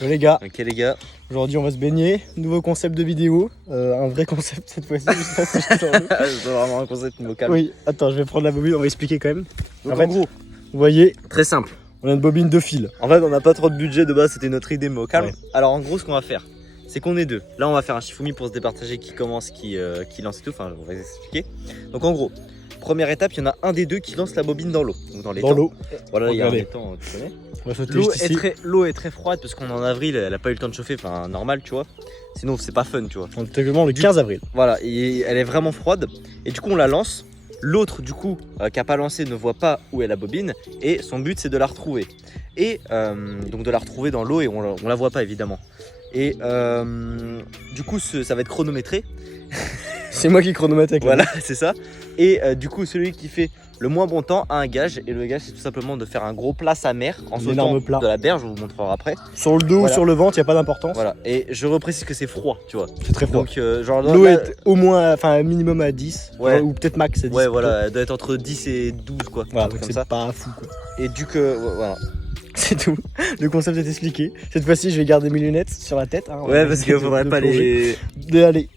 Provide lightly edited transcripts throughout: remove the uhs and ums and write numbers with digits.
Les gars, Ok les gars. aujourd'hui on va se baigner, nouveau concept de vidéo, un vrai concept cette fois-ci. C'est vraiment un concept niveau calme. Oui, attends, je vais prendre la bobine, on va expliquer quand même. Donc en fait, gros, vous voyez, très simple. on a une bobine de fil. En fait on n'a pas trop de budget de base, c'était notre idée mais au calme. Ouais. Alors en gros ce qu'on va faire, c'est qu'on est deux. Là on va faire un Shifumi pour se départager qui commence, qui lance et tout. Enfin on va expliquer. Donc en gros, première étape, il y en a un des deux qui lance la bobine dans l'eau. Donc dans les Dans temps. l'eau. Voilà, il y a un Regardez. étang, tu connais. On va sauter L'eau juste ici. est très froide parce qu'on est en avril, elle a pas eu le temps de chauffer, enfin normal tu vois. Sinon c'est pas fun tu vois. On est techniquement le 15 avril. Voilà, et elle est vraiment froide. Et du coup on la lance. L'autre du coup qui a pas lancé ne voit pas où est la bobine. Et son but c'est de la retrouver. Et donc de la retrouver dans l'eau et on la voit pas évidemment. Et du coup ça va être chronométré. C'est moi qui chronomètre avec Voilà, c'est ça. Et du coup celui qui fait le moins bon temps a un gage. Et le gage c'est tout simplement de faire un gros plat sa mère en Un sautant énorme plat. de la berge, je vous montrerai après. Sur le dos Voilà. ou sur le ventre, il n'y a pas d'importance. Voilà, et je reprécise que c'est froid, tu vois. C'est très froid. Donc genre L'eau là- est au moins, enfin un minimum à 10, Ouais. ou peut-être max à 10. Ouais plutôt. voilà, elle doit être entre 10 et 12 quoi. Voilà, un truc donc comme c'est ça. pas fou quoi. Et du que voilà. C'est tout. Le concept est expliqué. Cette fois-ci, je vais garder mes lunettes sur la tête. Hein, Ouais parce qu'il de- faudrait de pas plonger. les. Allez.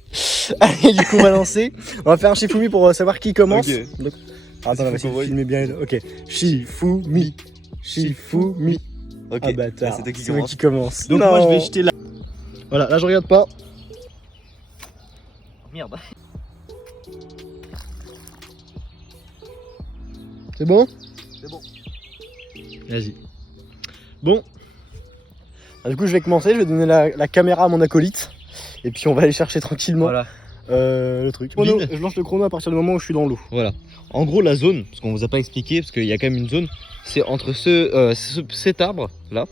Allez, du coup, on va lancer. On va faire un Shifumi pour savoir qui commence. Ok. Donc... Attends, on va faut qu'on voie. filmer bien. Ok. Shifumi. Shifumi. Ok, Ah bâtard. c'est toi qui C'est moi commence. qui commence. Donc Non. moi je vais jeter là. Voilà, là je regarde pas. Merde. C'est bon? C'est bon. Vas-y. Bon. Ah, du coup, je vais commencer. Je vais donner la caméra à mon acolyte. Et puis, on va aller chercher tranquillement Voilà. le truc. Chrono. Je lance le chrono à partir du moment où je suis dans l'eau. Voilà. En gros la zone, parce qu'on vous a pas expliqué, parce qu'il y a quand même une zone, c'est entre cet arbre là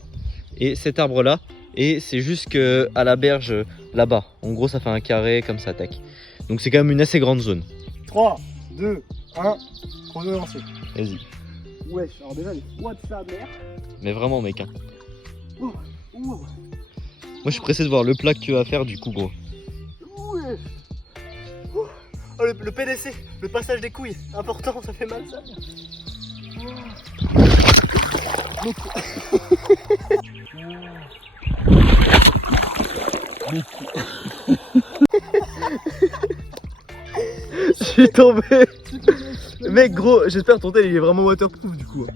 et cet arbre là. Et c'est jusqu'à la berge là-bas. En gros ça fait un carré comme ça, tac. Donc c'est quand même une assez grande zone. 3, 2, 1. Chrono lancé. Vas-y. Wesh, alors déjà, les froids de sa mère. Mais vraiment mec. Hein. Ouh. Moi je suis pressé de voir le plat que tu vas faire du coup gros. Wesh. Ouh. Oh, le PDC, le passage des couilles, important, ça fait mal ça. Donc... Je suis tombé. Mec gros, j'espère que ton tel il est vraiment waterproof du coup.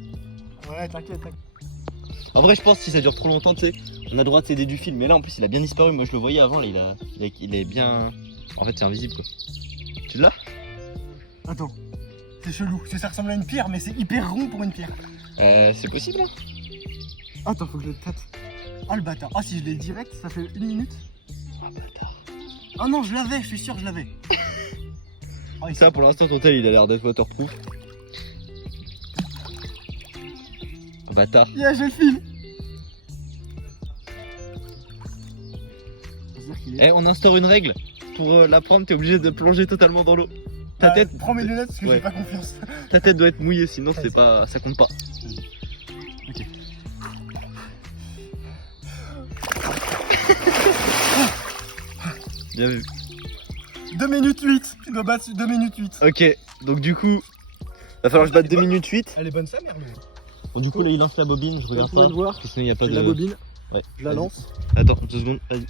Ouais, t'inquiète. En vrai je pense que si ça dure trop longtemps tu sais, on a le droit de céder du film. Mais là en plus il a bien disparu, moi je le voyais avant, là, il est bien... En fait c'est invisible quoi. Tu l'as? Attends, c'est chelou, ça ressemble à une pierre mais c'est hyper rond pour une pierre. C'est possible hein. Attends, faut que je le tâte. Ah le bâtard, ah si je l'ai direct, ça fait 1 minute. Ah bâtard. Ah non, je l'avais, je suis sûr, je l'avais. Oh, Ça pour l'instant ton tel il a l'air d'être waterproof. Oh, bâtard. Yeah, j'ai le film. Eh on instaure une règle. Pour la prendre t'es obligé de plonger totalement dans l'eau. Ta tête, Prends mes lunettes parce que Ouais. j'ai pas confiance. ta tête doit être mouillée sinon Ouais, c'est pas, ça compte pas. Ok. Bien vu. 2 minutes 8. Tu dois battre 2 minutes 8. Ok, donc du coup, va falloir que je batte 2 minutes 8. Elle est bonne sa mère, mais. Bon, du coup là il lance la bobine, je regarde Vous pouvez pas. le voir. Parce que sinon il n'y a pas J'ai de... la bobine, Ouais. je la Vas-y. lance. Attends, 2 secondes, vas-y.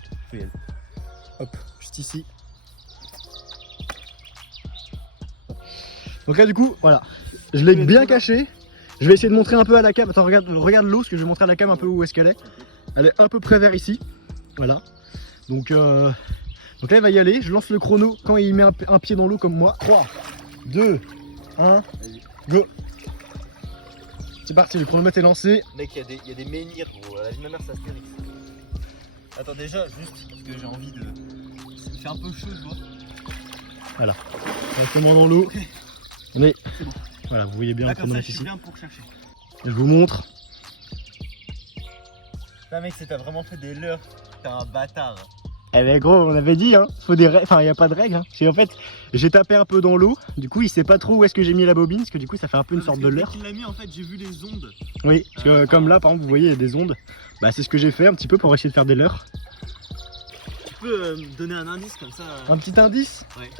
Hop, juste ici. Donc là du coup, voilà. Je l'ai bien caché. Je vais essayer de montrer un peu à la cam. Attends, regarde l'eau, parce que je vais montrer à la cam un peu où est-ce qu'elle est. Elle est à peu près vers ici. Voilà. Donc là il va y aller. Je lance le chrono quand il met un pied dans l'eau comme moi. 3, 2, 1, go. C'est parti, le chronomètre est lancé. Mec, il y a des menhirs gros, à la vie de ma mère c'est Astérix. Attends déjà, juste parce que j'ai envie de... Il fait un peu chaud, tu vois. Voilà. Directement dans l'eau. On est... C'est bon. Voilà, vous voyez bien le chronomètre ici. bien pour chercher. Je vous montre. Putain mec, c'est t'as vraiment fait des leurres. T'es un bâtard. Eh ben gros, on avait dit, hein, faut des enfin il n'y a pas de règles. Hein. En fait, j'ai tapé un peu dans l'eau, du coup il sait pas trop où est-ce que j'ai mis la bobine, parce que du coup ça fait un peu une sorte de leurre. Quand il l'a mis en fait, j'ai vu les ondes. Oui, parce que comme là par exemple, vous voyez, il y a des ondes. Bah c'est ce que j'ai fait un petit peu pour essayer de faire des leurres. Tu peux me donner un indice comme ça Un petit indice. Ouais.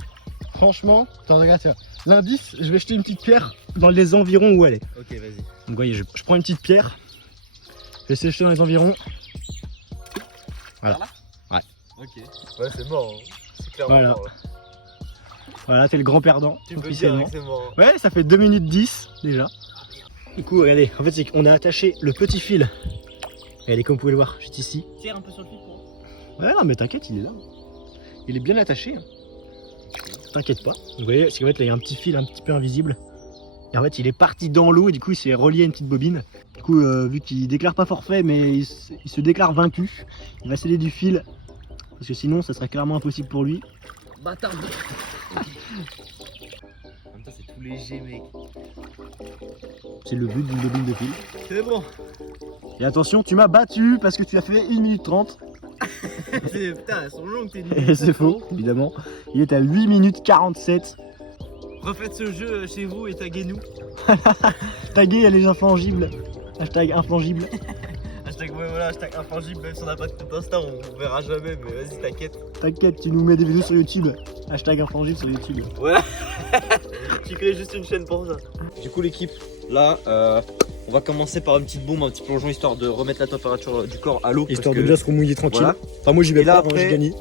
Franchement, attends, regarde, tiens. L'indice, je vais jeter une petite pierre dans les environs où elle est. Ok, vas-y. Donc vous voyez, je prends une petite pierre, je vais essayer de jeter dans les environs. Voilà. Par là Ouais. Ok. Ouais, c'est mort. Hein. C'est clairement Voilà. mort. Là. Voilà, t'es le grand perdant. Tu peux dire officiellement. que c'est mort. Ouais, ça fait 2 minutes 10 déjà. Du coup, regardez, en fait, c'est qu'on a attaché le petit fil. Regardez, comme vous pouvez le voir, juste ici. Tire un peu sur le fil pour moi. Ouais, non, mais t'inquiète, il est là. Il est bien attaché. T'inquiète pas. Vous voyez, c'est qu'en fait, là, il y a un petit fil un petit peu invisible. Et en fait, il est parti dans l'eau et du coup, il s'est relié à une petite bobine. Du coup, vu qu'il déclare pas forfait, mais il se déclare vaincu, il va céder du fil. Parce que sinon, ça serait clairement impossible pour lui. Bâtard. En même temps, c'est tout léger, mec. C'est le but d'une bobine de fil. C'est bon. Et attention, tu m'as battu parce que tu as fait 1 minute 30. Putain, elles sont longues tes Et nuits. c'est faux, évidemment. Il est à 8 minutes 47. Refaites ce jeu chez vous et taguez-nous. Taguez les inflangibles. Hashtag inflangible. Hashtag, ouais, voilà, hashtag infangible. Même si on n'a pas de compte Insta, on verra jamais. Mais vas-y, t'inquiète. T'inquiète, tu nous mets des vidéos sur YouTube. Hashtag inflangible sur YouTube. Voilà. Tu crées juste une chaîne pour ça. Du coup, l'équipe, là, on va commencer par une petite bombe, un petit plongeon histoire de remettre la température du corps à l'eau. Histoire parce de que, bien se remouiller tranquille. voilà. Enfin, moi j'y vais Et là, pas, après, j'ai gagné.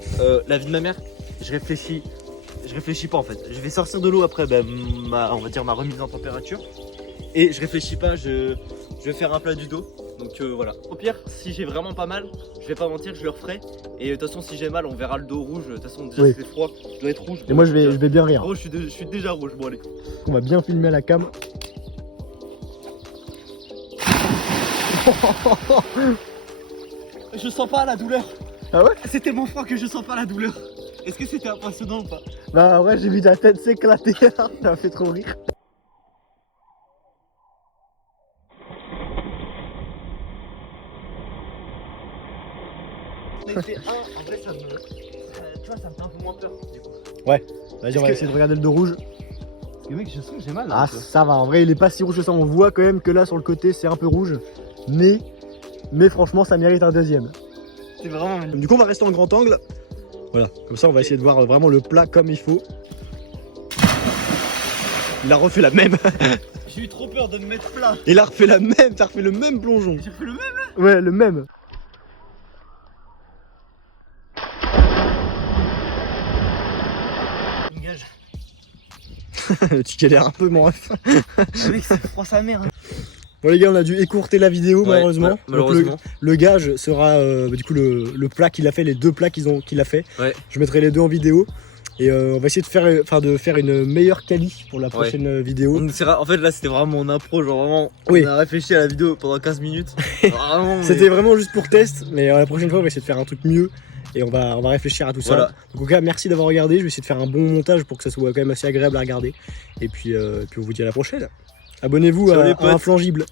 La vie de ma mère, je réfléchis pas en fait. Je vais sortir de l'eau après on va dire ma remise en température. Et je réfléchis pas, je vais faire un plat du dos. Donc voilà. Au pire, si j'ai vraiment pas mal, je vais pas mentir, je le referai. Et de toute façon, si j'ai mal, on verra le dos rouge. De toute façon, déjà Oui. c'est froid, je dois être rouge. Et moi je vais bien rire. Oh, je suis déjà rouge, bon allez. On va bien filmer à la cam. Je sens pas la douleur. Ah ouais? C'est tellement froid que je sens pas la douleur. Est-ce que c'était impressionnant ou pas? Bah ouais, j'ai vu ta tête s'éclater. Ça m'a fait trop rire. Mais c'est en vrai ça me. Tu vois, ça me fait un peu moins peur du coup. Vas-y, on va que- essayer de regarder le dos rouge. Parce que mec, je sens que j'ai mal là. Ah, ça va, en vrai, il est pas si rouge que ça. On voit quand même que là sur le côté, c'est un peu rouge. Mais franchement, ça mérite un deuxième. C'est vraiment. Du coup, on va rester en grand angle. Voilà, comme ça, on va essayer de voir vraiment le plat comme il faut. Il a refait la même. J'ai eu trop peur de me mettre plat. Il a refait la même. T'as refait le même plongeon. J'ai fait le même. Ouais, le même. Gage. Tu galères un peu, mon ref. Mec, ça froid sa mère. Bon, les gars, on a dû écourter la vidéo, malheureusement. Donc, Malheureusement. le gage sera du coup le plat qu'il a fait, les deux plats qu'il a fait. Ouais. Je mettrai les deux en vidéo. Et on va essayer de faire une meilleure quali pour la prochaine vidéo. En fait, là, c'était vraiment mon impro. Genre, vraiment, Oui. on a réfléchi à la vidéo pendant 15 minutes. Vraiment, mais- C'était vraiment juste pour test, mais la prochaine fois on va essayer de faire un truc mieux et on va réfléchir à tout Voilà. ça. Donc en tout cas, merci d'avoir regardé, je vais essayer de faire un bon montage pour que ça soit quand même assez agréable à regarder. Et puis on vous dit à la prochaine. Abonnez-vous Ciao, les à potes. Inflangible.